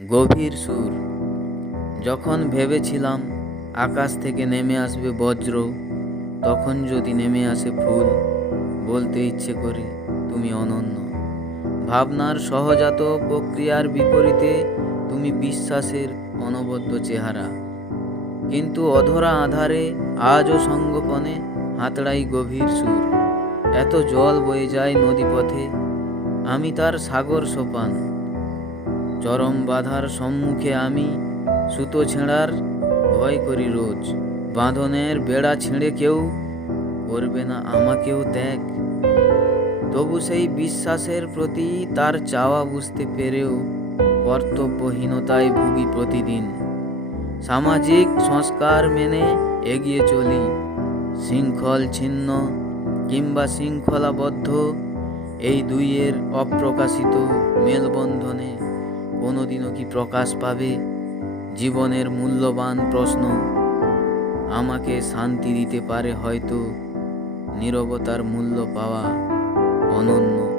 গভীর সুর। যখন ভেবেছিলাম আকাশ থেকে নেমে আসবে বজ্র, তখন যদি নেমে আসে ফুল, বলতে ইচ্ছে করি তুমি অনন্য। ভাবনার সহজাত প্রক্রিয়ার বিপরীতে তুমি বিশ্বাসের অনবদ্য চেহারা। কিন্তু অধরা আধারে আজও সঙ্গোপনে হাতড়াই গভীর সুর। এত জল বয়ে যায় নদীপথে, আমি তার সাগর সোপান চরম বাধার সম্মুখে আমি সুতো ছেঁড়ার ভয় করি রোজ। বাঁধনের বেড়া ছেড়ে কেউ করবে না আমাকেও ত্যাগ। তবু সেই বিশ্বাসের প্রতি তার চাওয়া বুঝতে পেরেও কর্তব্যহীনতায় ভুগি প্রতিদিন। সামাজিক সংস্কার মেনে এগিয়ে চলি। শৃঙ্খল ছিন্ন কিংবা শৃঙ্খলাবদ্ধ, এই দুইয়ের অপ্রকাশিত মেলবন্ধনে কোনোদিনও কি প্রকাশ পাবে? জীবনের মূল্যবান প্রশ্ন। আমাকে শান্তি দিতে পারে হয়তো নীরবতার মূল্য পাওয়া অনন্য।